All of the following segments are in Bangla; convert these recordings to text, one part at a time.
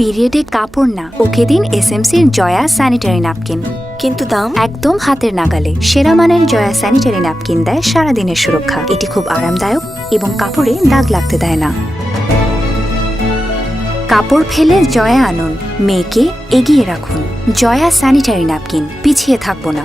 পিরিয়ডে কাপড় না, ওকে দিন এসএমসির জয়া স্যানিটারি ন্যাপকিন। কিন্তু দাম একদম হাতের নাগালে। সেরা মানের জয়া স্যানিটারি ন্যাপকিন দেয় সারাদিনের সুরক্ষা। এটি খুব আরামদায়ক এবং কাপড়ে দাগ লাগতে দেয় না। কাপড় ফেলে জয়া আনুন, মেয়েকে এগিয়ে রাখুন। জয়া স্যানিটারি ন্যাপকিন, পিছিয়ে থাকবো না।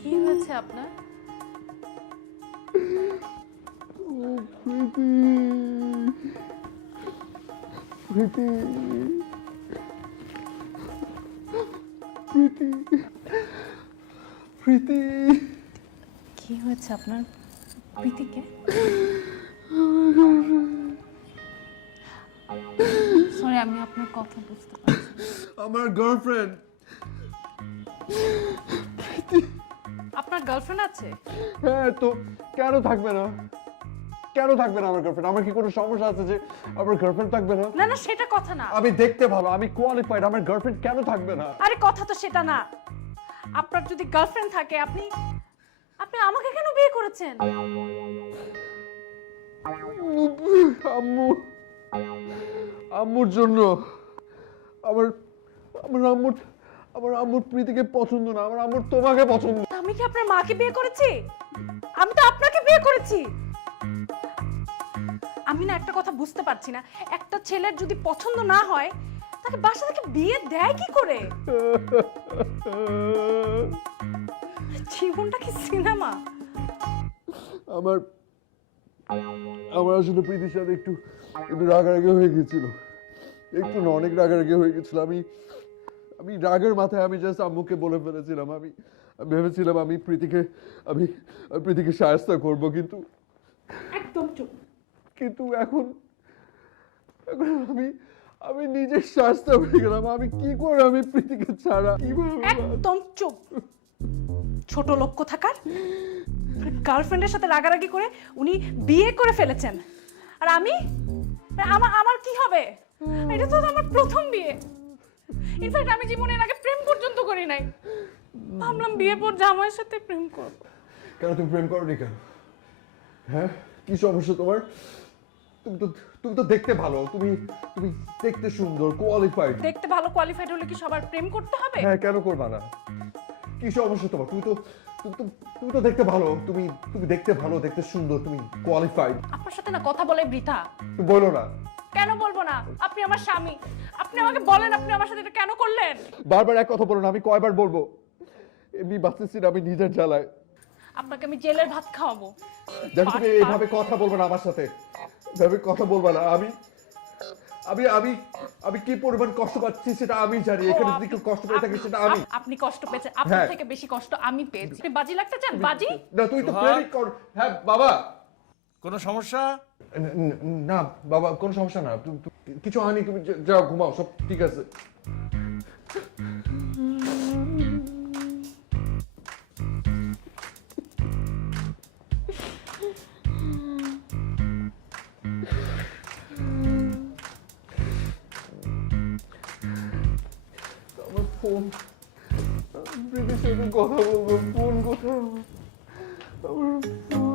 কি হয়েছে আপনার? প্রীতি, কি হয়েছে আপনার? প্রীতিকে? সরি, আমি আপনার কথা বুঝতে পারছি না। আমার গার্লফ্রেন্ড। আপনার গার্লফ্রেন্ড আছে? হ্যাঁ, তো কেন থাকবে না? কেন থাকবে না আমার গার্লফ্রেন্ড? আমার কি কোনো সমস্যা আছে যে আমার গার্লফ্রেন্ড থাকবে না? না না, সেটা কথা না। আমি দেখতে ভালো, আমি কোয়ালিফাইড, আমার গার্লফ্রেন্ড কেন থাকবে না? আরে কথা তো সেটা না। আপনার যদি গার্লফ্রেন্ড থাকে, আপনি আপনি আমাকে কেন বিয়ে করেছেন? আম্মু, আম্মুর জন্য। আমার আমার আম্মুর আমার আম্মুর প্রীতিকে পছন্দ না, আমার আম্মুর তোমাকে পছন্দ। আমি কি আপনার মাকে বিয়ে করেছি? আমি তো আপনাকে বিয়ে করেছি। আমি না একটা কথা বুঝতে পারছি না, একটা ছেলের যদি পছন্দ না হয় তাকে বাসা থেকে বিয়ে দেয় কি করে? জীবনটা কি সিনেমা? আমার আমার আসলে প্রীতির সাথে একটু একটু রাগারাগি হয়ে গেছিল। একটু না, অনেক রাগারাগি হয়ে গেছিল। আমি আমি রাগের মাথায় আমি জাস্ট আম্মুকে বলে ফেলেছিলাম। আমি ভেবেছিলাম আমি প্রীতিকে সাহায্য করব, কিন্তু একদম চুপ। কিন্তু এখন এখন আমি নিজের সাহায্য হয়ে গেলাম। আমি কি করে আমি প্রীতিকে ছাড়া কিভাবে? একদম চুপ। ছোট লোক কোথাকার। গার্লফ্রেন্ডের সাথে রাগারাগি করে উনি বিয়ে করে ফেলেছেন, আর আমি আমার আমার কি হবে? এটা তো আমার প্রথম বিয়ে। ইনফ্যাক্ট আমি জীবনে এর আগে প্রেম পর্যন্ত করি নাই। ভাবলাম বিয়ের পর জামাইয়ের সাথে প্রেম করব। কেন তুমি প্রেম করোনি কেন? হ্যাঁ, কি সমস্যা তোমার? তুমি তো দেখতে ভালো, তুমি তুমি দেখতে সুন্দর, কোয়ালিফাইড। দেখতে ভালো কোয়ালিফাইড হলে কি সবার প্রেম করতে হবে? হ্যাঁ, কেন করবা না? কি সমস্যা তোমার? তুমি তো দেখতে ভালো, তুমি দেখতে ভালো, দেখতে সুন্দর, তুমি কোয়ালিফাইড। আপনার সাথে না কথা বলে বৃথা। তুমি বলো না। কেন বলবো না? আপনি আমার স্বামী। আপনি আমাকে বলেন, আপনি আমার সাথে এটা কেন করলেন? বারবার এক কথা বলো না, আমি কয়বার বলবো? এমনি বাঁচতেছি না আমি নিজের জ্বালায়। আপনাকে আমি জেলের ভাত খাওয়াবো। দেখো, তুমি এইভাবে কথা বলবে না আমার সাথে। এভাবে কথা বলবে না। আমি আমি আমি আমি কি পরিমাণ কষ্ট পাচ্ছি সেটা আমি জানি। এখানে যদি কেউ কষ্ট পেয়ে থাকে সেটা আমি। আপনি কষ্ট পেয়েছেন, আপনার হ্যাঁ। থেকে বেশি কষ্ট আমি পেয়েছি। আপনি বাজি লাগতে চান? বাজি? না, তুই তো প্রেমিক কর। হ্যাঁ বাবা। কোনো সমস্যা? না বাবা, কোনো সমস্যা না। কিছু হয়নি, তুমি যাও ঘুমাও, সব ঠিক আছে। আমার ফোন, প্রীতির সাথে কথা বলবো, ফোন কোথায়? আমার ফোন।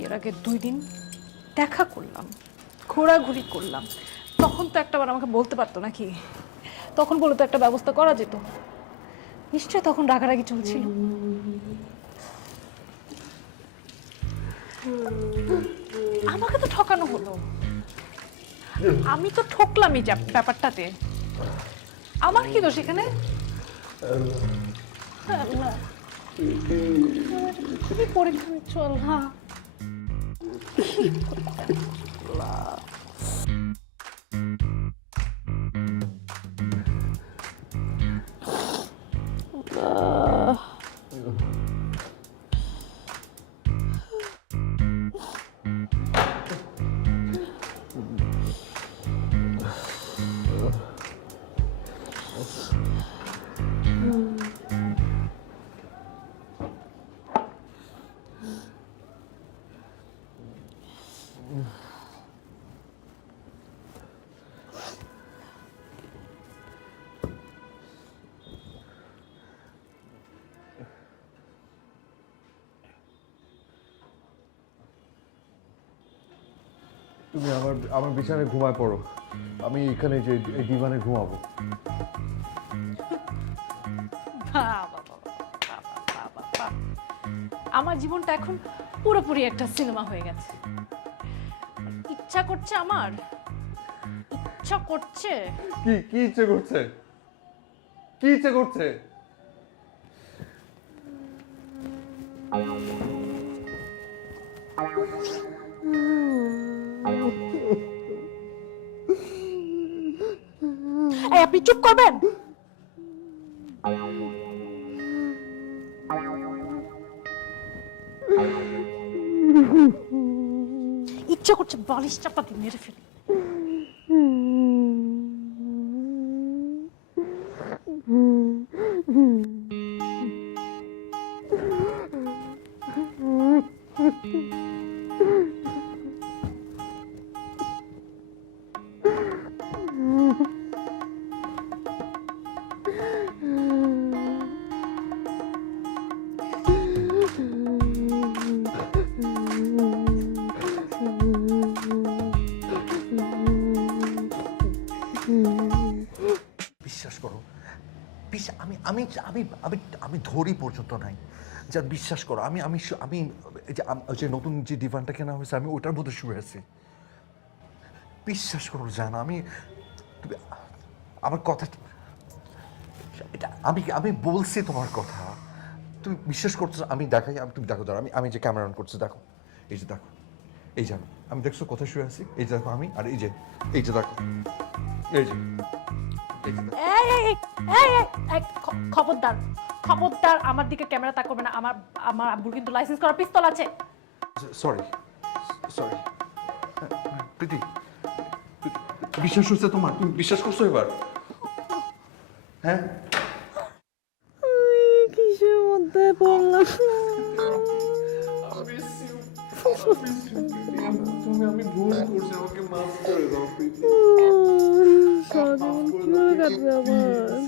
বিয়ের আগে 2 দিন দেখা করলাম, ঘোরাঘুরি করলাম, তখন তো একটাবার আমাকে বলতে পারতো নাকি? তখন বলে তো একটা ব্যবস্থা করা যেত। নিশ্চয় তখন রাগারাগি চলছিল। আমাকে তো ঠকানো হলো, আমি তো ঠকলামই ব্যাপারটাতে। আমার কি দোষ এখানে? খুবই পরীক্ষা চল। হ্যাঁ, তুমি আমার আমার বিছানায় ঘুমায় পড়ো, আমি এখানে যে এই ডিভানে ঘুমাবো। বাবা, আমার জীবনটা এখন পুরোপুরি একটা সিনেমা হয়ে গেছে। ইচ্ছা করছে, আমার ইচ্ছা করছে। কি কি ইচ্ছে করছে? কি ইচ্ছে করছে? এই, আপনি চুপ করবেন? ইচ্ছা করছে বালিশ চাপা দিয়ে মেরে ফেলি। বিশ্বাস করো, আমি আমি আমি আমি আমি ধরি পর্যন্ত নাই। যা বিশ্বাস করো, আমি আমি আমি এই যে ওই যে নতুন যে ডিভানটা কেনা হয়েছে, আমি ওটার মধ্যে শুয়ে আছি। বিশ্বাস করো জান, আমি তুমি আমার কথা এটা আমি আমি বলছি তোমার কথা, তুমি বিশ্বাস করছো? আমি দেখাই, আমি তুমি দেখো, ধরো আমি আমি যে ক্যামেরা অন করছি, দেখো এই যে দেখো, এই যে আমি দেখছো কোথায় শুয়ে আছি, এই যে দেখো আমি, আর এই যে দেখো, এই যে এই যে দেখো। এই এই এই, এই এই, এই, খবরদার, খবরদার, আমার দিকে ক্যামেরা তাকাবে না। আমার আমার আব্বুর কিন্তু লাইসেন্স করা পিস্তল আছে। সরি সরি প্রীতি, বিশ্বাস হচ্ছে তোমার? তুমি বিশ্বাস করছো এবার? হ্যাঁ, কিসের মধ্যে পড়লাম? আমি ভুল করছি, আমাকে মাফ করে দাও প্রীতি। সারাদিন কিভাবে কাটবে আবার?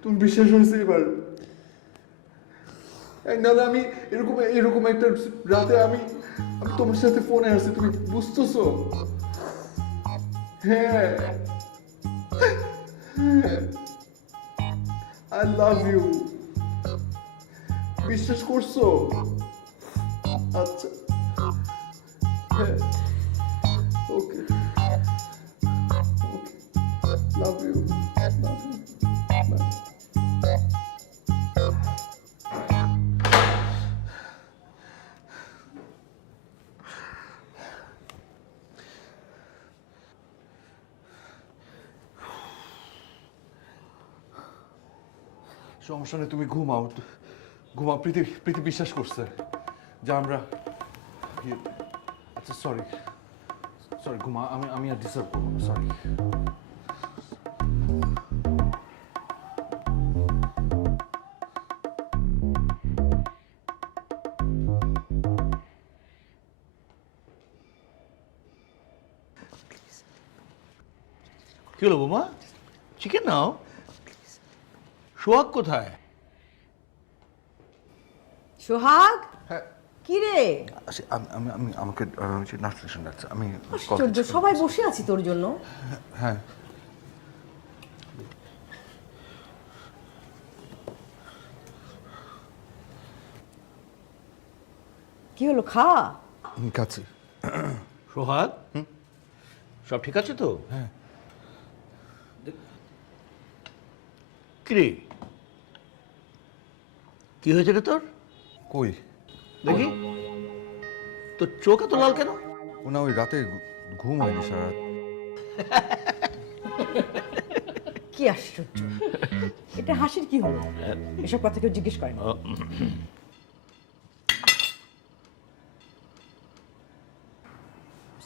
তুমি বিশ্বাস হয়েছে এবার? নাহলে আমি এরকম এরকম একটা রাতে আমি আমি তোমার সাথে ফোনে আসছি, তুমি বুঝতেছো? হ্যাঁ, আই লাভ ইউ। বিশ্বাস করছো? আচ্ছা, হ্যাঁ, okay okay, love you, love you, bye. সমস্যা নেই, তুমি ঘুমাও, ঘুমাও। প্রীতি প্রীতি বিশ্বাস করছে যে আমরা আচ্ছা সরি সরি, ঘুমা, আমি আমি আর ডিস্টার্ব করবো না, সরি। কি হলো বোমা? চিকেন নাও। সোহাগ কোথায়? সোহাগ, হ্যাঁ কি রে? আমি আমি আমি আমাকে নার্স স্টেশন ডাকছে, আমি আশ্চর্য, সবাই বসে আছি তোর জন্য। হ্যাঁ কি হলো, খা। কাছে সোহাগ সব ঠিক আছে তো? হ্যাঁ। কিরে কি হয়েছে রে তোর? কই? দেখি তোর চোখ এত লাল কেন? ও না, ওই রাতে ঘুম হয়নি সারা রাত। কি আশ্চর্য, এটা হাসির কি হলো? এসব কথা কেউ জিজ্ঞেস করে না।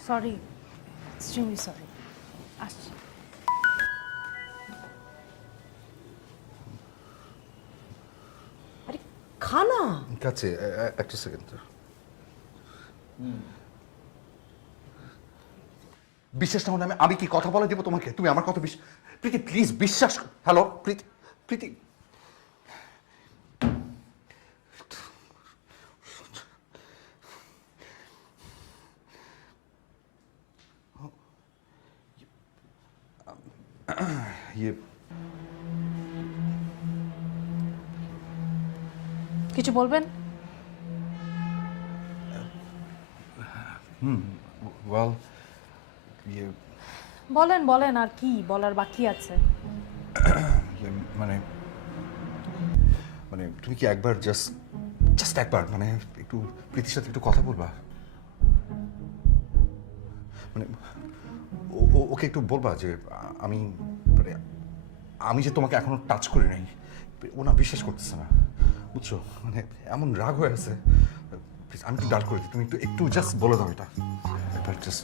Sorry, extremely sorry. আসছি। আরে খা না। কাছে একটা সেকেন্ড। বিশ্বাস না হলে আমি কি কথা বলে দিব তোমাকে? তুমি আমার কথা প্রীতি প্লিজ বিশ্বাস। হ্যালো প্রীতি, প্রীতি ইয়ে কিছু বলবেন? ওয়েল ইয়ে বলেন বলেন, আর কি বলার বাকি আছে? ইয়ে, মানে মানে তুমি কি একবার জাস্ট একবার মানে একটু প্রীতির সাথে একটু কথা বলবা? মানে ওকে একটু বলবা যে আমি মানে আমি যে তোমাকে এখনো টাচ করি নাই। ও না বিশ্বাস করতেছে না, বুঝছো? মানে এমন রাগ হয়ে আছে। প্লিজ আমি একটু ডাল করে দিই, তুমি একটু জাস্ট বলে দাও এটা একবার জাস্ট।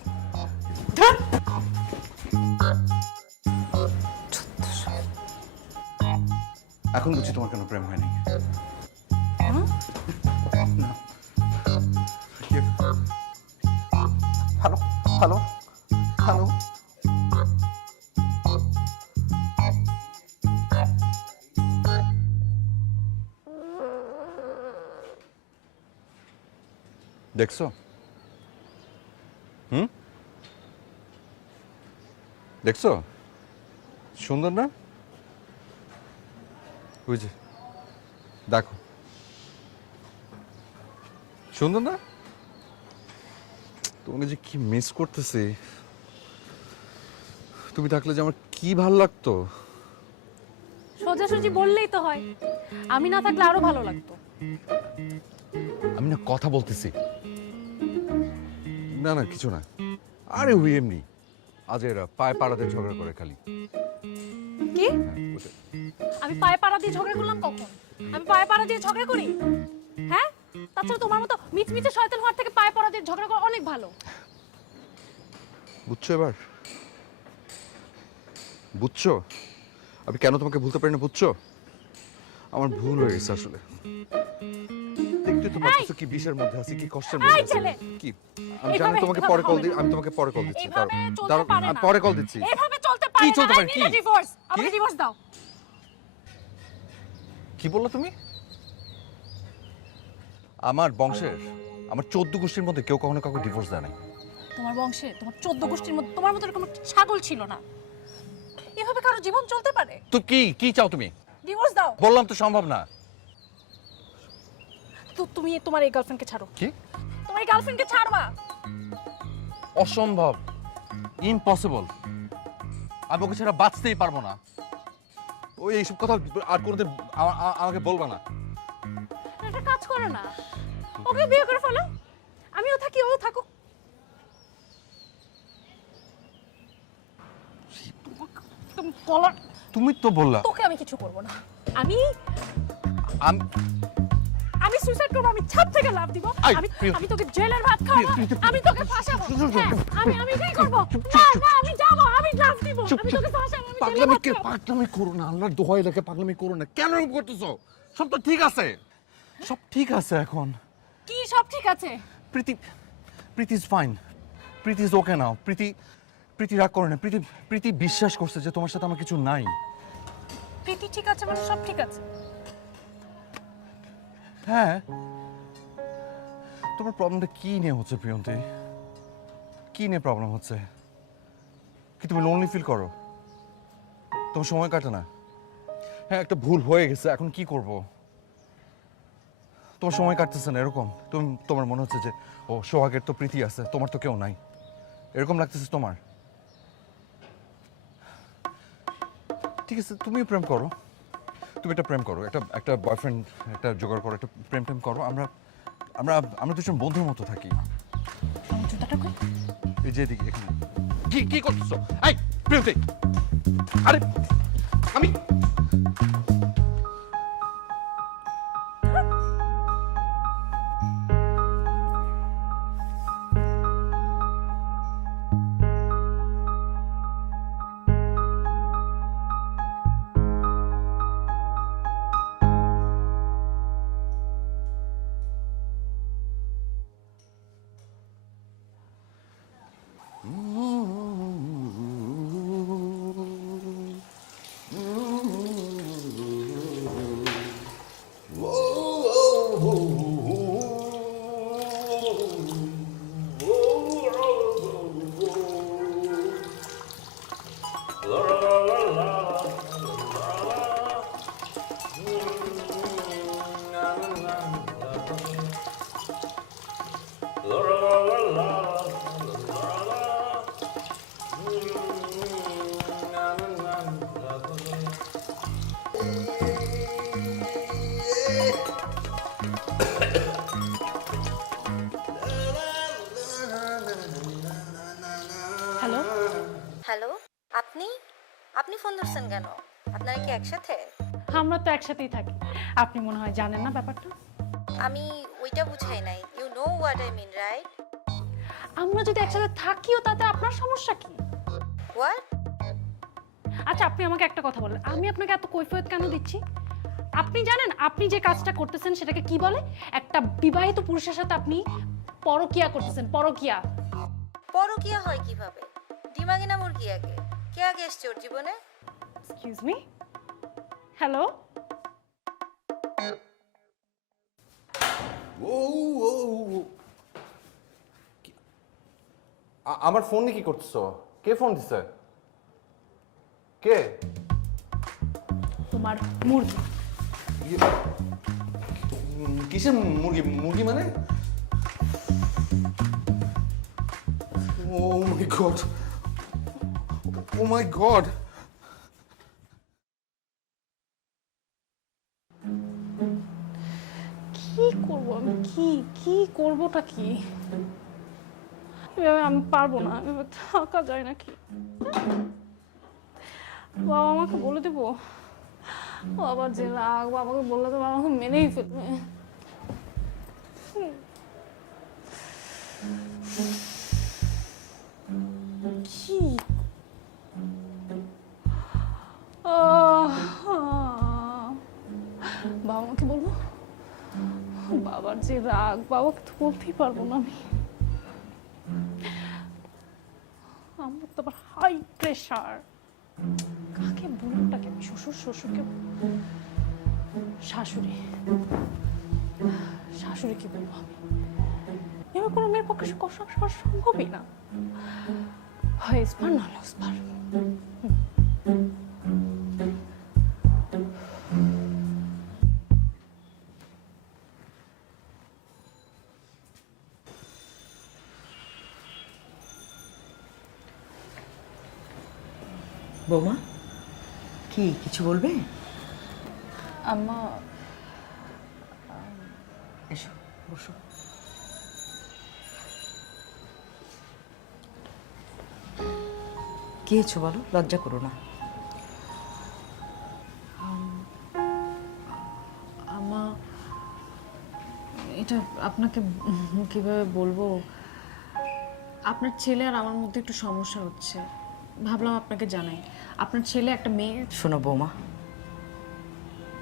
এখন বুঝছি তোমার কেন প্রেম হয়নি। হ্যালো হ্যালো হ্যালো দেখছো? দেখছো সুন্দর না? ওই যে দেখো, সুন্দর না? তোমাকে যে কি মিস করতেছি। তুমি থাকলে যে আমার কি ভাল লাগতো। সোজাসুজি বললেই তো হয়, আমি না থাকলে আরো ভালো লাগতো। আমি না কথা বলতেছি। না না কিছু না। আরে ওই এমনি আজ এরা পায়ে পাড়াতে ঝগড়া করে খালি। কি? আমি পায়ে পাড়া দিয়ে ঝগড়া করলাম কখন? আমি পায়ে পাড়া দিয়ে ঝগড়া করি? হ্যাঁ, তাছাড়া তোমার মতো মিচমিচে শয়তান হওয়ার থেকে পায়ে পাড়া দিয়ে ঝগড়া করা অনেক ভালো। বুঝছো এবার? বুঝছো আমি কেন তোমাকে ভুলতে পারি না? বুঝছো আমার ভুল হয়ে গেছে আসলে। দেখতে তো পাচ্ছ কি বিষের মধ্যে আছি, কি কষ্টের মধ্যে আছি। কি আমি জানি তোমাকে পরে কল দিই, আমি তোমাকে পরে কল দিচ্ছি। দাঁড়াও আমি পরে কল দিচ্ছি। এভাবে চলতে পারে কি না। চলতে পারে? কি ডিভোর্স, আমাকে ডিভোর্স দাও। কি বললো তুমি? আমার বংশের আমার 14 গোষ্ঠীর মধ্যে কেউ কখনো কাউকে ডিভোর্স দেয় নাই। তোমার বংশে তোমার 14 গোষ্ঠীর মধ্যে তোমার মতো এরকম একটা ছাগল ছিল না। এভাবে কারো জীবন চলতে পারে? তো কি কি চাও তুমি? ডিভোর্স দাও। বললাম তো সম্ভব না। তো তুমি তোমার এই গার্লফ্রেন্ডকে ছাড়ো। কি? তোমার এই গার্লফ্রেন্ডকে ছাড়বা? অসম্ভব, ইম্পসিবল। আমি ওকে ছাড়া বাঁচতেই পারবো না। ওই এইসব কথা আর কোনোদিন আমাকে বলবে না। একটা কাজ করো না, ওকে বিয়ে করে ফেলো। আমিও থাকি, ও থাকুক। তুমি তো বললা। তোকে আমি কিছু করবো না। আমি আমি আমি সুইসাইড করবো, আমি ছাদ থেকে লাফ দিব, আমি তোকে জেলের ভাত খাওয়াবো, আমি তোকে ফাঁসাবো। হ্যাঁ, আমি এটাই করবো। না না, আমি যাবো, আমি লাফ দিব, আমি তোকে ফাঁসাবো, আমি জেলের ভাত খাওয়াবো। পাগলামি করো না, আল্লাহর দোহাই লাগে পাগলামি করো না। কেন এরকম করতেছো? সব তো ঠিক আছে, সব ঠিক আছে এখন। কি সব ঠিক আছে? Priti is fine, Priti is okay now. Priti রাগ করে না। প্রীতি বিশ্বাস করছে যে তোমার সাথে আমার কিছু নাই। প্রীতি ঠিক আছে মানে সব ঠিক আছে? হ্যাঁ, তোমার প্রবলেমটা কি নিয়ে হচ্ছে প্রিয়ন্তী? কি নিয়ে প্রবলেম হচ্ছে? কি তুমি লোনলি ফিল করো? তোমার সময় কাটে না? হ্যাঁ, একটা ভুল হয়ে গেছে, এখন কি করব? তোমার সময় কাটতেছে না এরকম? তোমার মনে হচ্ছে যে ও সোহাগের তো প্রীতি আছে, তোমার তো কেউ নাই, এরকম লাগতেছে তোমার? ঠিক আছে, তুমিও প্রেম করো, তুমি একটা প্রেম করো, একটা বয়ফ্রেন্ড একটা জোগাড় করো, একটা প্রেম টেম করো। আমরা আমরা আমরা দুজন বন্ধুর মতো থাকি। আমার জুতাটা কই? এই যে এদিকে, এখানে। কি কি করতেছো? এই প্রিয়তি, আরে আমি হ্যালো, হ্যালো, আপনি আপনি ফোন ধরছেন কেন? আপনারা কি একসাথে? আমরা তো একসাথেই থাকি, আপনি মনে হয় জানেন না ব্যাপারটা। আমি ওইটা বুঝাই নাই। You know what I mean, right? আমরা যদি একসাথে থাকিও তাতে আপনার সমস্যা কি? হোয়াট? আচ্ছা, আপনি আমাকে একটা কথা বলেন, আমি আপনাকে এত কৈফিয়ত কেন দিচ্ছি? আপনি জানেন আপনি যে কাজটা করতেছেন সেটাকে কি বলে? একটা বিবাহিত পুরুষের সাথে আপনি পরকিয়া করতেছেন, পরকিয়া। পরকিয়া হয় কিভাবে? ডিমাগে না মুরগি আগে? কে আগে এসছে ওর জীবনে? Excuse me, hello. আমার ফোন নিয়ে কি করতেছো? কে ফোন দিছে? কে? তোমার মুরগি। কিসের মুরগি? মুরগি মানে? ও মাই গড, ও মাই গড। কি করব আমি? কি করবোটা কি? এভাবে আমি পারবো না, এভাবে থাকা যায় নাকি? বাবা আমাকে বলে দেবো, বাবার যে রাগ, বাবাকে বললে তো বাবা আমাকে মেনেই ফেলবে। কি বাবা আমাকে বলবো? বাবার যে রাগ, বাবাকে তো বলতেই পারবো না আমি। আমার তো আবার হাই প্রেশার, কাকে বলবোটাকে? শ্বশুরকে, শাশুড়িকে বলবো আমি? এবার কোনো মেয়ের পক্ষে কষ্ট করা সম্ভবই না। হয় ইস্পার, নাহলে ওস্পার। বৌমা, কি কিছু বলবে? আম্মা, এসো, বসো। কি হয়েছে বলো, লজ্জা করো না। আমা, এটা আপনাকে কিভাবে বলবো? আপনার ছেলে আর আমার মধ্যে একটু সমস্যা হচ্ছে, ভাবলাম আপনাকে জানাই। আপনার ছেলে একটা মেয়ে। শোনো বৌমা,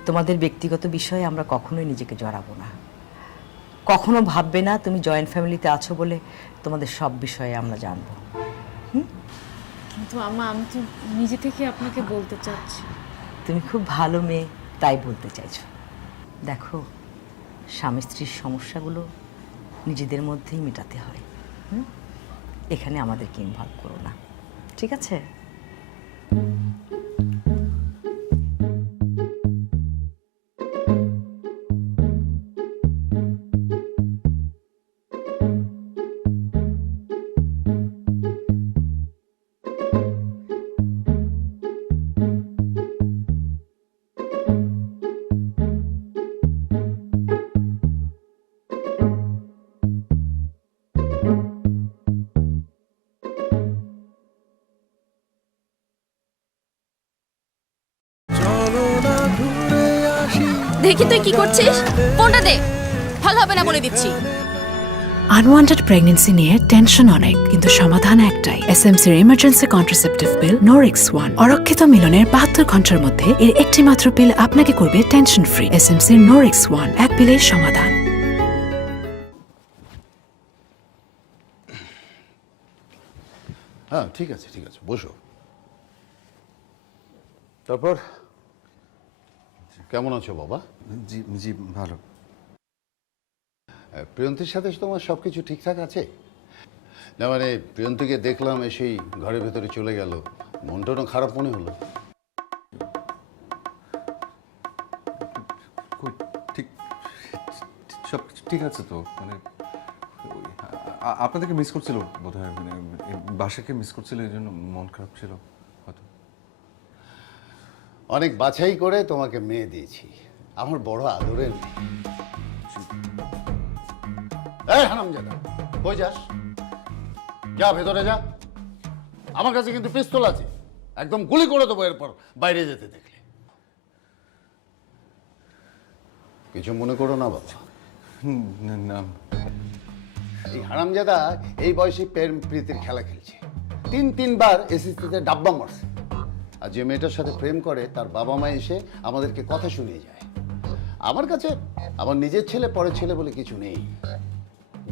তোমাদের ব্যক্তিগত বিষয়ে আমরা কখনোই নিজেকে জড়াবো না। কখনো ভাববে না তুমি জয়েন্ট ফ্যামিলিতে আছো বলে তোমাদের সব বিষয়ে আমরা জানবো। কিন্তু আমা, আমি তো নিজে থেকে আপনাকে বলতে চাচ্ছি। তুমি খুব ভালো মেয়ে, তাই বলতে চাইছো। দেখো, স্বামী স্ত্রীর সমস্যাগুলো নিজেদের মধ্যেই মেটাতে হয়। এখানে আমাদেরকে ইনভলভ করো না, ঠিক আছে? দেখি তুই কি করছিস, ফোনটা দে। ভালো হবে না বলে দিচ্ছি। আনওয়ান্টেড প্রেগনেন্সি নিয়ে টেনশন অনেক, কিন্তু সমাধান একটাই, এসএমসির ইমার্জেন্সি কন্ট্রাসেপটিভ পিল নোরেক্স-1। অরক্ষিত মিলনের 72 ঘন্টার মধ্যে এর একটি মাত্র পিল আপনাকে করবে টেনশন ফ্রি। এসএমসির নোরেক্স-1, এক পিলের সমাধান। হ্যাঁ, ঠিক আছে, বসো। তারপর কেমন আছো বাবা? জি জি ভালো। প্রিয়ন্তীর সাথে তোমার সবকিছু ঠিকঠাক আছে? না মানে প্রিয়ন্তীকে দেখলাম এসেই ঘরের ভেতরে চলে গেল, মনটা খারাপ মনে হলো। ঠিক সব ঠিক আছে তো, মানে আপনাদেরকে মিস করছিল বোধ হয়, মানে বাসাকে মিস করছিল, এই জন্য মন খারাপ ছিল হয়তো। অনেক বাছাই করে তোমাকে মেয়ে দিয়েছি, আমার বড় আদরের মেয়ে। এই হারামজাদা, কই যাস? যা ভেতরে যা। আমার কাছে কিন্তু পিস্তল আছে, একদম গুলি করে দেবো এরপর বাইরে যেতে দেখলে। কিছু মনে করো না বাবা। না, এই হারামজাদা এই বয়সে প্রেম প্রীতির খেলা খেলছে, তিনবার এসএসসিতে ডাব্বা মারছে। আর যে মেয়েটার সাথে প্রেম করে তার বাবা মা এসে আমাদেরকে কথা শুনিয়ে যায়। আমার কাছে আমার নিজের ছেলে পরের ছেলে বলে কিছু নেই,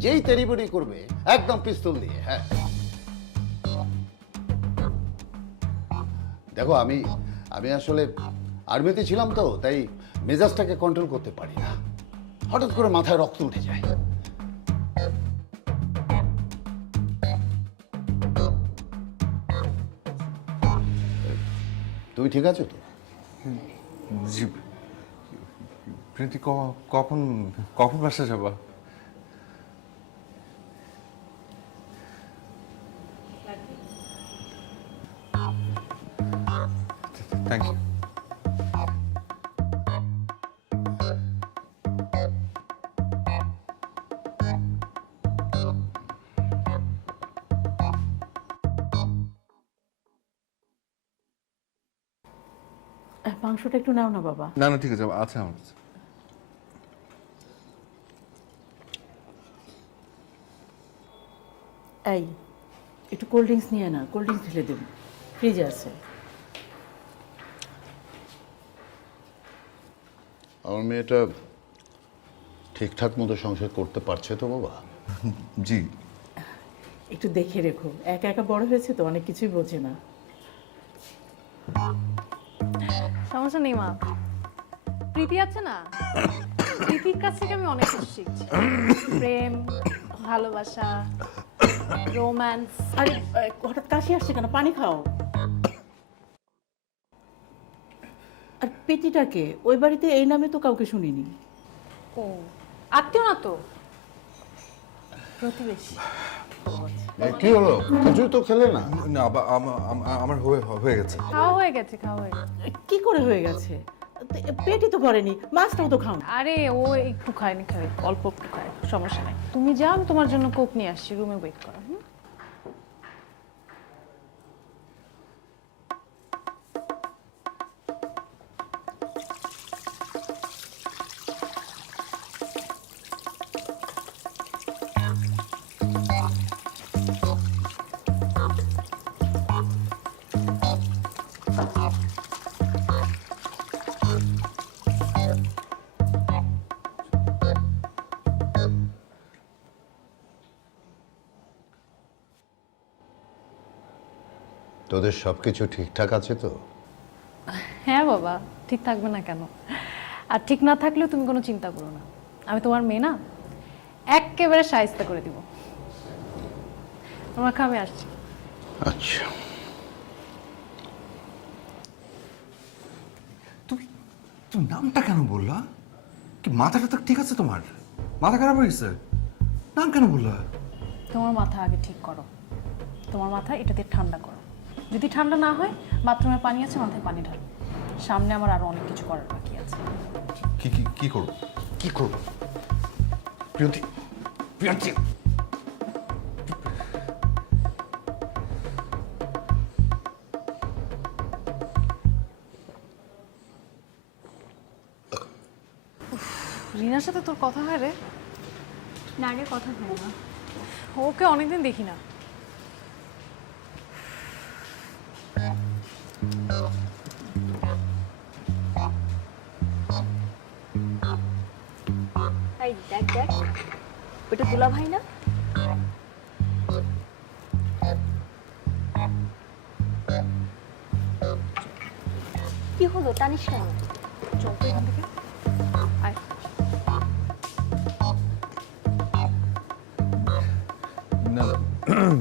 যেই তেরিবড়ি করবে একদম পিস্তল দিয়ে। হ্যাঁ দেখো, আমি আসলে আর্মিতে ছিলাম তো, তাই মেজাজটাকে কন্ট্রোল করতে পারি না, হঠাৎ করে মাথায় রক্ত উঠে যায়। তুমি ঠিক আছো তো? জি। প্রীতি কখন কখন বাসা যাবা? Thank you. মাংসটা একটু নাও না বাবা। না ঠিক আছে, আছে আমার কাছে। এই একটু কোল্ড ড্রিঙ্কস নিয়ে না, কোল্ড ড্রিঙ্কস ঢেলে দেব, ফ্রিজে আছে। আমার মেয়েটা ঠিকঠাক মতো সংসার করতে পারছে তো বাবা? জি। একটু দেখে রেখো, একা একা বড় হয়েছে তো, অনেক কিছুই বোঝে না। সমস্যা নেই মা, প্রীতি আছে না, প্রীতির কাছ থেকে আমি অনেক কিছু শিখছি। প্রেম, ভালোবাসা, রোম্যান্স। আরে হঠাৎ কাশি আসছে কেন? পানি খাও। আর পেটিটাকে ওই বাড়িতে এই নামে তো কাউকে শুনিনি। ও আত্মীয় না তো, প্রতিবেশী। কি হলো, কিছুই তো খেলে না? না আমার হয়ে গেছে। খাওয়া হয়ে গেছে। কি করে হয়ে গেছে? পেটই তো ভরেনি, মাছটাও তো খাও। আরে ও একটু খায়নি, অল্প একটু খায়, সমস্যা নাই। তুমি যাও, আমি তোমার জন্য কোক নিয়ে আসছি, রুমে ওয়েট করো। তোদের সবকিছু ঠিকঠাক আছে তো? হ্যাঁ বাবা, ঠিক থাকবে না কেন? আর ঠিক না থাকলেও তুমি কোনো চিন্তা করো না, আমি তোমার মেয়ে না, এক একেবারে শায়েস্তা করে দিব। আমার খামে আসছি। আচ্ছা, তুমি তুমি নামটা কেন বললা? কি মাথাটা তো ঠিক আছে তোমার? মাথা খারাপ হয়ে গেছে? নাম কেন বললা? তোমার মাথা আগে ঠিক করো, তোমার মাথা এটাতে ঠান্ডা করো। যদি ঠান্ডা না হয় বাথরুমে পানি আছে, মাথায় পানি ঢালো। সামনে আমার আরো অনেক কিছু করার বাকি আছে। কি কি কি করব? কি করব? প্রিয়ন্তি, প্রিয়ন্তি, রিনার সাথে তোর কথা হয় রে? না, আগে কথা হয় না। ওকে অনেকদিন দেখি না। এই দেখ দেখ, ওটা দুলা ভাই না? কি হলো, টানিস কেন? চল তো এখান থেকে, আয়। না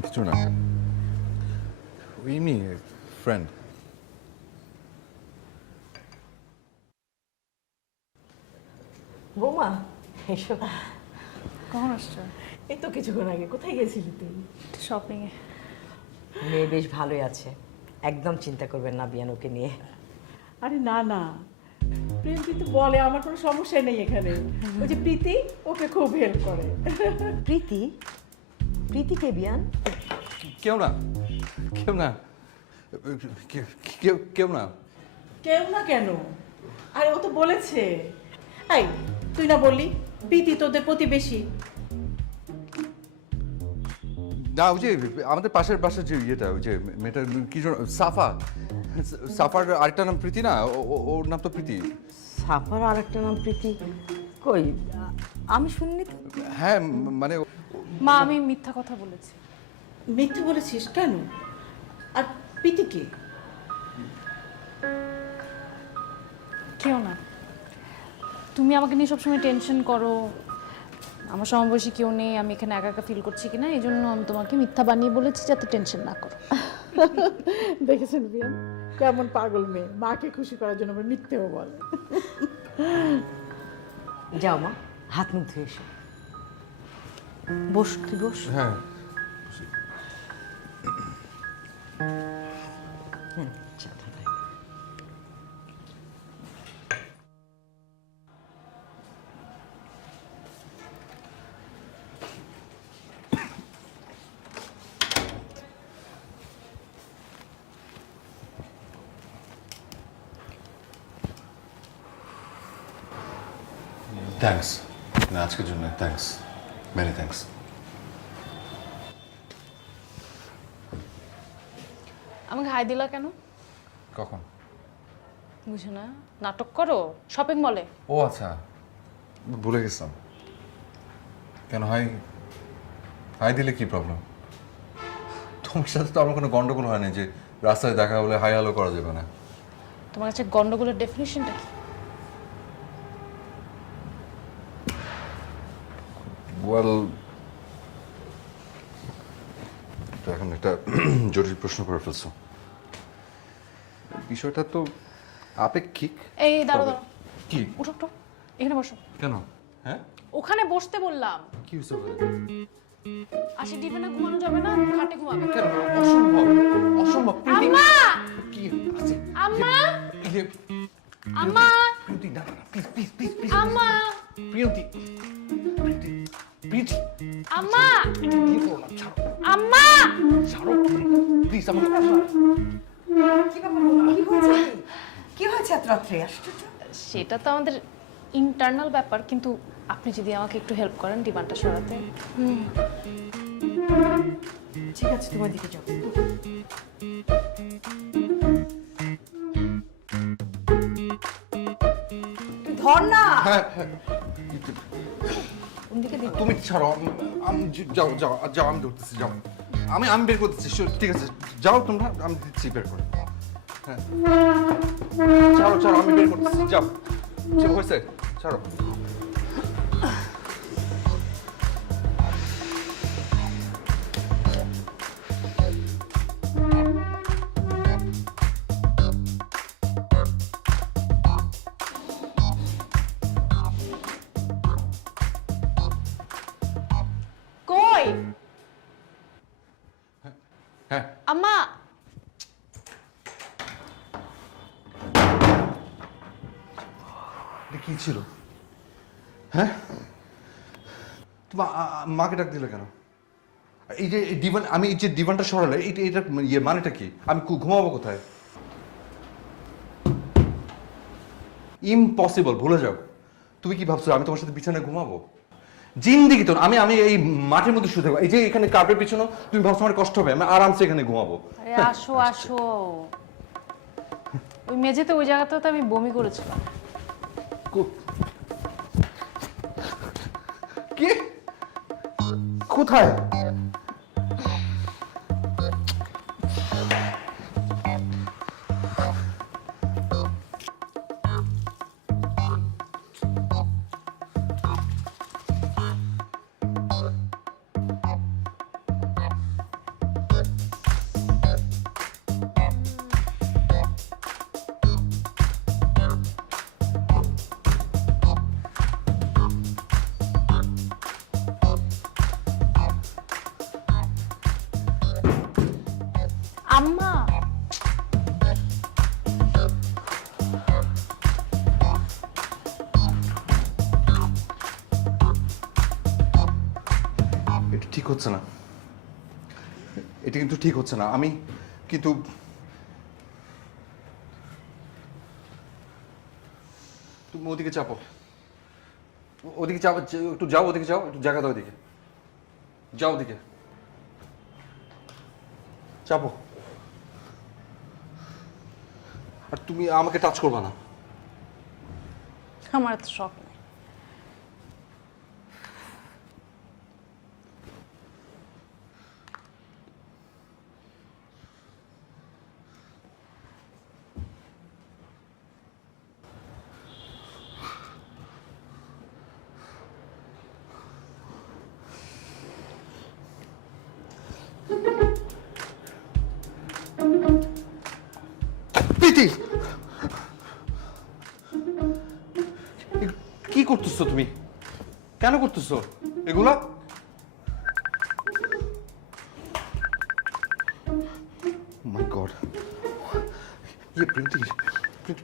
কিছু না, এমনি ফ্রেন্ড। বৌমা এসো। কখন আসছো? এই তো কিছুক্ষণ আগে। কোথায় গেছিলি তুই? শপিং এ। মেয়ে বেশ ভালোই আছে, একদম চিন্তা করবেন না বিয়ান ওকে নিয়ে। আরে না না, প্রীতি তো বলে আমার কোনো সমস্যা নেই এখানে। ওই যে প্রীতি ওকে খুব হেল্প করে। প্রীতি? প্রীতি কে বিয়ান? কেউ না, কেউ না, কেউ না। কেউ না কেন? আরে ও তো বলেছে। এই তুই না বললি প্রীতি তোদের প্রতিবেশী? না, ওই যে আমাদের পাশের বাসার যে ইয়েটা, ওই যে মেয়েটা কি যেন, সাফা। সাফার আরেকটা নাম প্রীতি না? ওর নাম তো প্রীতি। সাফার আর একটা নাম প্রীতি? কই, আমি শুনিনি তো। হ্যাঁ মানে মা, আমি মিথ্যা কথা বলেছি। মিথ্যে বলেছিস কেন? আর প্রীতি কে? কেউ না। তুমি আমাকে নিয়ে সবসময় টেনশন করো, আমার সমবয়সী কেউ নেই, আমি এখানে একা একা ফিল করছি কিনা, এই জন্য আমি তোমাকে মিথ্যা বানিয়ে বলেছি যাতে টেনশন না করো। দেখেছেন বিয়ান কেমন পাগল মেয়ে, মাকে খুশি করার জন্য আবার মিথ্যেও বলে। যাও মা, হাত মুখ ধুয়ে এসো। বস, তুই বস। হ্যাঁ, চা ঠান্ডা। থ্যাঙ্কস। না, আজকের জন্য থ্যাঙ্কস, মেনি থ্যাঙ্কস। আমাকে হাই দিলা কেন? কখন? বুঝো না, নাটক করো শপিং মলে। ও আচ্ছা, ভুলে গেছিলাম। কেন হাই হাই দিলে কি প্রবলেম? তোমার সাথে তো আমার কোনো গন্ডগোল হয় না যে রাস্তায় দেখা হলে হাই হ্যালো করা যাবে না। তোমার কাছে গন্ডগোলের ডেফিনিশনটা কি? ওয়েল, তো এখন একটা জটিল প্রশ্ন করে ফেলছো। বিষয়টা তো আপেক্ষিক। এই দাঁড়ো তবে- দাঁড়ো, কি? উঠো তো, এখানে বসো। কেন? হ্যাঁ, ওখানে বসতে বললাম। কি হয়েছে বলে? আসে ডিপে না ঘুমানো যাবে না, খাটে ঘুমাবে। কেন? অসম্ভব, অসম্ভব। আম্মা! কি আছে? আম্মা! ইয়ে, আম্মা! প্রিয়তি, না না, প্লিজ প্লিজ প্লিজ প্লিজ। আম্মা! প্রিয়তি, প্রিয়তি, প্রিয়তি, আম্মা! কি করো না, ছাড়ো, আম্মা! ছাড়ো, প্লিজ আমাকে। কি হয়েছে এত রাত্রে? সেটা তো আমাদের ইন্টারনাল ব্যাপার, কিন্তু আপনি যদি আমাকে একটু হেল্প করেন ডিমান্ডটা সরাতে। ঠিক আছে, তোমার দিকে যাও। ধর না। হ্যাঁ হ্যাঁ, কোনদিকে দিকে? তুমি ছাড়ো, যাও যাও যাও, আমি ধরতেছি, যাও। আমি বের করতেছি, ঠিক আছে, যাও তোমরা, আমি দিচ্ছি বের করে। হ্যাঁ, ছাড়ো ছাড়ো, আমি বের করতেছি, যাও। হয়েছে, ছাড়ো। এটা কি ছিল? হ্যাঁ, তোমার মাকে ডাক দিলে কেন? এই যে ডিভান, আমি এই যে ডিভানটা সরালে এটা ইয়ে মানেটা কি? আমি ঘুমাবো কোথায়? ইম্পসিবল, ভুলে যাও। তুমি কি ভাবছো আমি তোমার সাথে বিছানায় ঘুমাবো? জিন্দিগি তো আমি এই মাঠের মধ্যে শুয়ে থাকবো। এই যে এখানে কার্পের পিছনে তুমি ভাবছো আমার কষ্ট হবে? আমি আরামসে এখানে ঘুমাবো। আরে আসো আসো, ওই মেঝেতে ওই জায়গাটাতে আমি বমি করেছিলাম। কি? কোথায়? আম্মা, এটা ঠিক হচ্ছে না, এটা কিন্তু ঠিক হচ্ছে না। আমি কিন্তু তুমি ওদিকে চাপো, ওদিকে চাপো, একটু যাও, ওদিকে যাও, একটু জায়গা দাও, ওদিকে যাও, ওদিকে চাপো। আর তুমি আমাকে টাচ করবা না। আমার তো শখ নেই। প্রীতি, কি করতেছো তুমি? কেন করতেছো এগুলা? মাই গড, ইয়ে প্রীতি,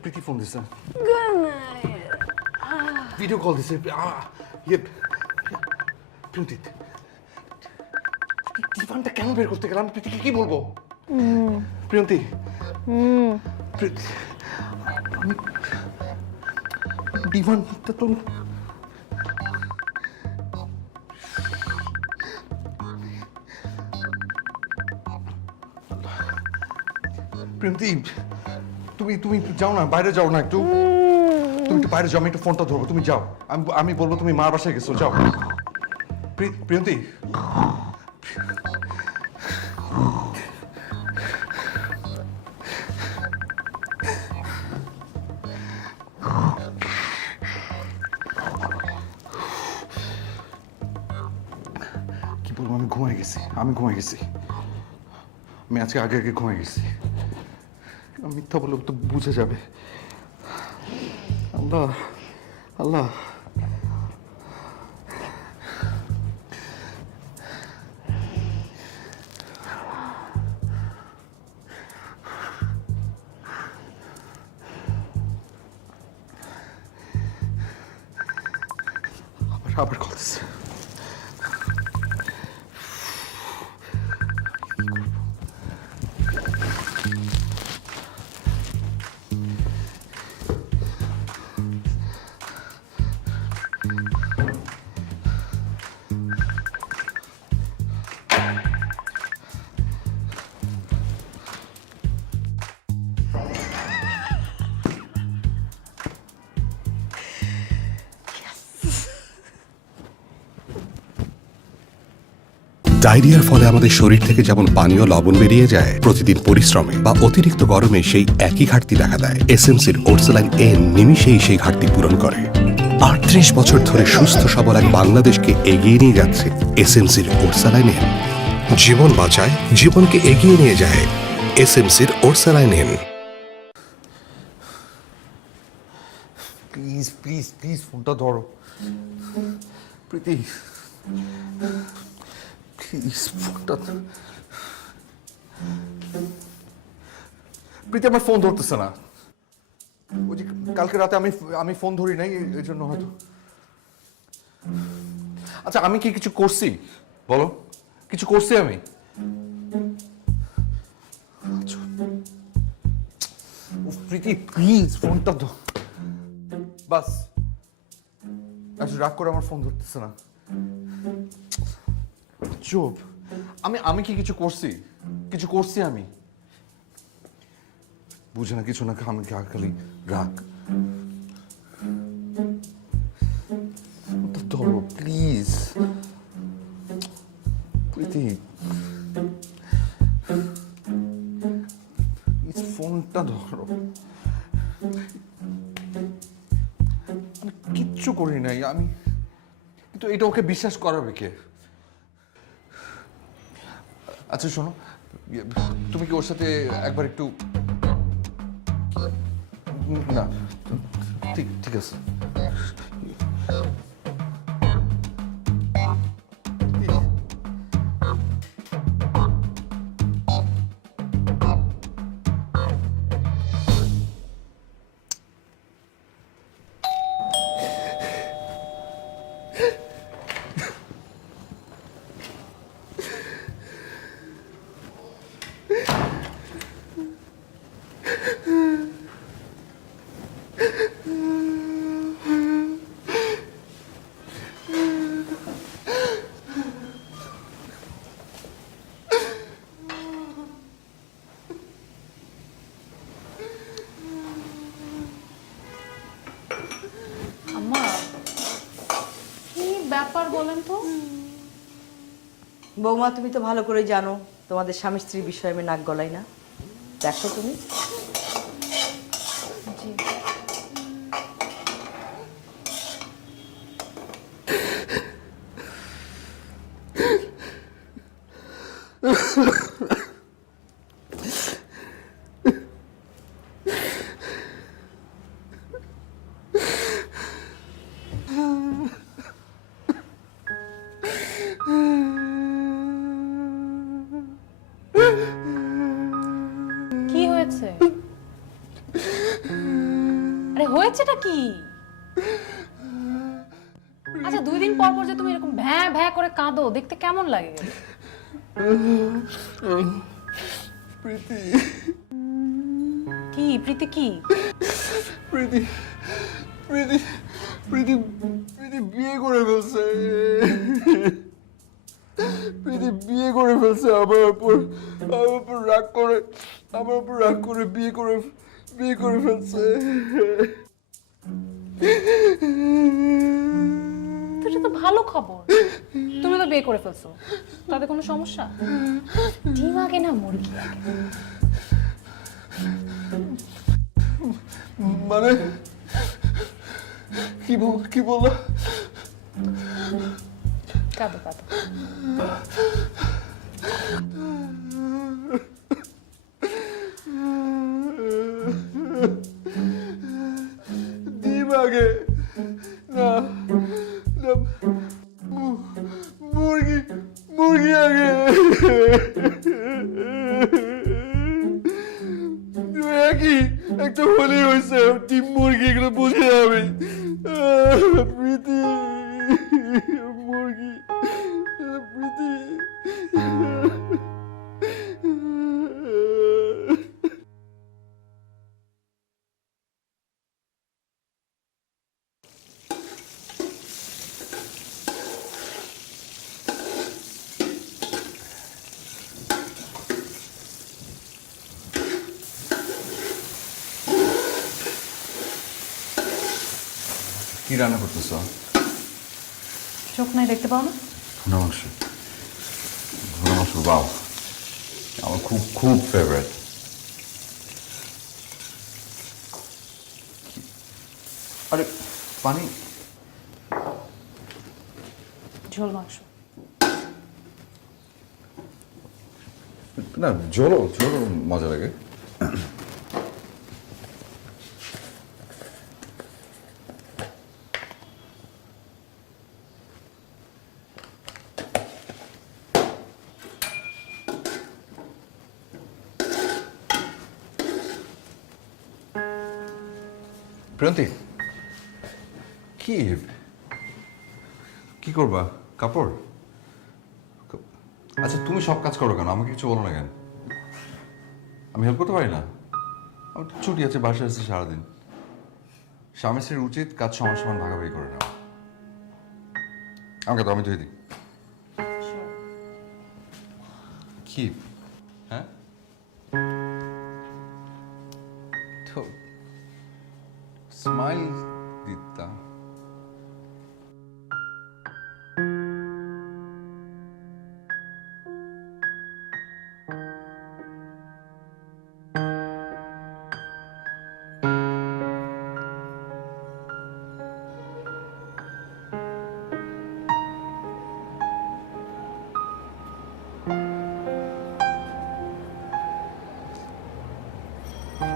প্রীতি ফোন দিছে, ভিডিও কল দিছে। ইয়ে প্রীতি, টিফানটা কেন বের করতে গেলাম? প্রীতিকে কি বলবো? প্রিয়ন্তি, আমি ডিমান্ডটা তো প্রিয়ন্তি, তুমি যাও না, বাইরে যাও না, একটু তুমি একটু বাইরে যাও, আমি একটু ফোনটা ধরবো, তুমি যাও। আমি বলবো তুমি মার বাসায় গেছো, যাও। প্রিয়ন্তি, কি বলবো, আমি ঘুমাই গেছি, আমি আজকে আগে ঘুমাই গেছি। মিথ্যা বলে তো বুঝে যাবে। আল্লাহ আল্লাহ, আবার করতেছে। ডায়রিয়ার ফলে আমাদের শরীর থেকে যেমন পানীয় লবণ বেরিয়ে যায়, প্রতিদিন পরিশ্রমে বা অতিরিক্ত গরমে সেই একই ঘাটতি দেখা দেয়। এসএমসির ওরসালাইন এন নিমিষেই সেই ঘাটতি পূরণ করে। ৩৮ বছর ধরে সুস্থ সবল এক বাংলাদেশকে এগিয়ে নিয়ে যাচ্ছে এসএমসির ওরসালাইন এন। জীবন বাঁচায়, জীবনকে এগিয়ে নিয়ে যায় এসএমসির Orsaline N. Please please please ফোনটা ধরো প্রীতি, প্লিজ ফোনটা। প্রীতি আমার ফোন ধরতেছে না। ওই যে কালকে রাতে আমি ফোন ধরি নাই এই জন্য হয়তো। আচ্ছা আমি কি কিছু করছি বলো, কিছু করছি আমি? আচ্ছা। উফ, প্রীতি প্লিজ ফোনটা তো বাস। আচ্ছা রাগ করে আমার ফোন ধরতেছে না। চুপ। আমি কি কিছু করছি? কিছু করছি আমি? বুঝে না কিছু না, আমি খালি রাগ। ধরো প্লিজ প্রীতি, ফোনটা ধরো। আমি কিচ্ছু করি নাই আমি, কিন্তু এটা ওকে বিশ্বাস করাবে কে? আচ্ছা শোনো, তুমি কি ওর সাথে একবার একটু, না ঠিক ঠিক আছে। আম্মা কি ব্যাপার বলেন তো? বৌমা তুমি তো ভালো করে জানো তোমাদের স্বামী স্ত্রীর বিষয়ে আমি নাক গলাই না। দেখো তুমি। জি। কি হয়েছে? আরে হয়েছেটা কি? আচ্ছা 2 দিন পর পর যে তুমি এরকম ভ্যা ভ্যা করে কাঁদো, দেখতে কেমন লাগে? প্রীতি, কি প্রীতি কি? প্রীতি, প্রীতি, প্রীতি, প্রীতি বিয়ে করে ফেলছে। প্রীতি বিয়ে করে ফেলছে আমার উপর রাগ করে, আমার উপর রাগ করে বিয়ে করে ফেলছে। এটা তো ভালো খবর, তুমি তো বিয়ে করে ফেলছো, তাতে কোনো সমস্যা? ডিম আগে না মুরগি আগে? মানে কি বললো? কাঁদো কাঁদো। ডিম আগে না, না, মুরগি আগে। একই একটা হলেই হয়েছে, ডিম মুরগি এগুলো বুঝে যাবে। প্রীতি মুরগি, প্রীতি। কি রান্না করতেছ? চোখ নাই দেখতে পাও না? ভুনা মাংস। ভুনা মাংস, বাও, আমার খুব খুব ফেভারিট। আরে পানি, ঝোল মাংস। না ঝোলও মজা লাগে। প্রিয়ন্তি, কি কি করবা? কাপড়? আচ্ছা তুমি সব কাজ করো কেন? আমাকে কিছু বলো না কেন? আমি হেল্প করতে পারি না? আমার তো ছুটি আছে, বাসায় আছে সারাদিন। স্বামী স্ত্রীর উচিত কাজ সমান সমান ভাগাভাগি করে নেওয়া। আমাকে তো আমি ধুয়ে দিই। কি? হ্যাঁ, তো স্মাইল দিতা।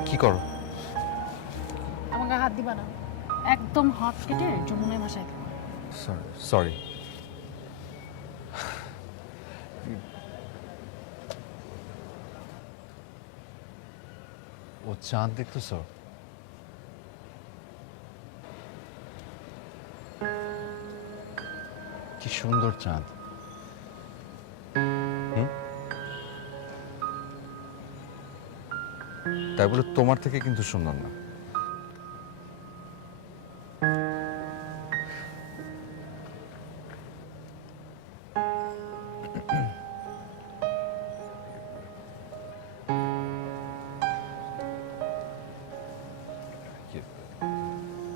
কি করো? আমাকে হাত দিবা না, একদম হাত কেটে যমুনায় ভাসায় দেবো। সরি। ও চাঁদ দেখতেছ? কি সুন্দর চাঁদ। তাই বলে তোমার থেকে কিন্তু সুন্দর না।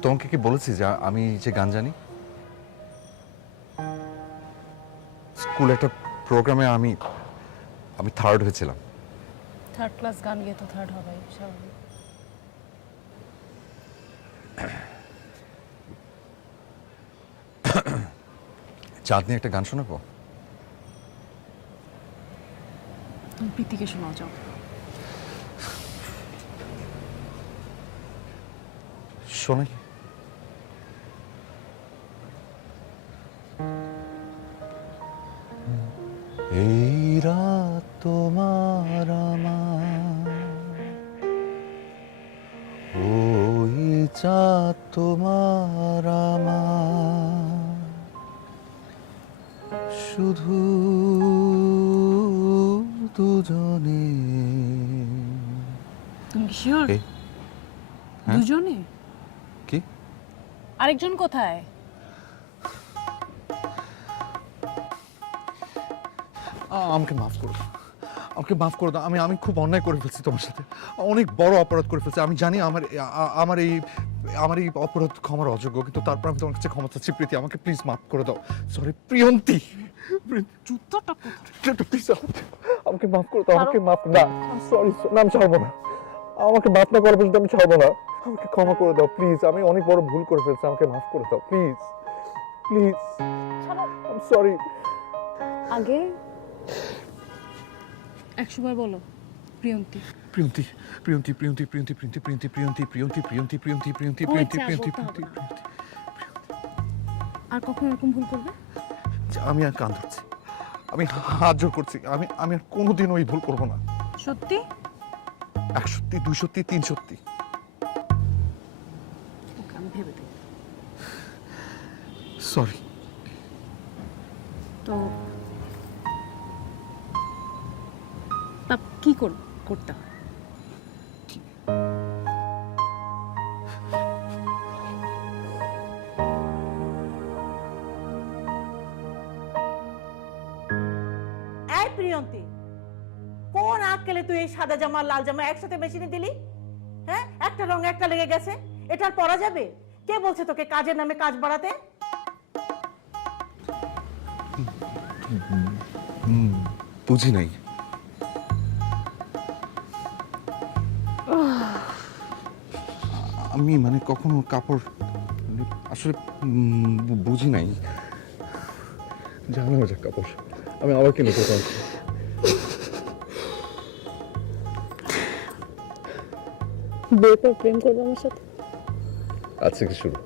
তোমাকে কি বলেছি যে আমি যে গান জানি? স্কুলে একটা প্রোগ্রামে আমি থার্ড হয়েছিলাম। থার্ড ক্লাস গান গিয়ে তো থার্ড হবেই স্বাভাবিক। চাঁদ নিয়ে একটা গান শোনাবো? তুমি প্রীতিকে শোনাও যাও। শোনাই। এই রাত তোমার আমার, ওই চাঁদ তোমার আমার, শুধু দুজনে। তুমি কি শিওর দুজনে? কি? আরেকজন কোথায়? আমাকে মাফ করো, আমাকে মাফ করে দাও। আমি খুব অন্যায় করে ফেলছি তোমার সাথে, অনেক বড় অপরাধ করে ফেলছি। আমি জানি আমার এই অপরাধ ক্ষমার অযোগ্য, কিন্তু তারপর আমি তোমার কাছে ক্ষমা চাচ্ছি। প্রীতি, আমাকে প্লিজ মাফ করে দাও। সরি প্রিয়ন্তি, জুতোটা প্লিজ আমাকে মাফ করে দাও। আমাকে মাফ না, সরি না, আমি ছাড়বো না। আমাকে মাফ না করা পর্যন্ত আমি ছাড়বো না। আমাকে ক্ষমা করে দাও প্লিজ। আমি অনেক বড় ভুল করে ফেলছি, আমাকে মাফ করে দাও please, please. I am sorry. আগে 100 বার বলো প্রিয়ন্তি। প্রিয়ন্তি, প্রিয়ন্তি, প্রিয়ন্তি, প্রিয়ন্তি, প্রিয়ন্তি, প্রিয়ন্তি, প্রিয়ন্তি, প্রিয়ন্তি, প্রিয়ন্তি, প্রিয়ন্তি, প্রিয়ন্তি, প্রিয়ন্তি, প্রিয়ন্তি, প্রিয়ন্তি। আর কখন এরকম ভুল করবে? আমি আর কান ধরছি, আমি হাত জোর করছি। আমি আর কোনোদিন ওই ভুল করবো না। সত্যি? 1 সত্যি, 2 সত্যি, 3 সত্যি। ওকে, আমি ভেবে দেখি। সরি। তো তা কি করতে হয়? এই প্রিয়ন্তি, কোন আক্কেলে তুই এই সাদা জামা লাল জামা একসাথে মেশিনে দিলি? হ্যাঁ, একটা রং একটা লেগে গেছে, এটা আর পরা যাবে? কে বলছে তোকে কাজের নামে কাজ বাড়াতে? বুঝি নাই। আমি মানে কখনো কাপড় আসলে বুঝি নাই। জানো যে কাপড় আমি আবার কিনে দেবো। বিয়ের পর প্রেম করবে আমার সাথে? আজকে কি শুরু?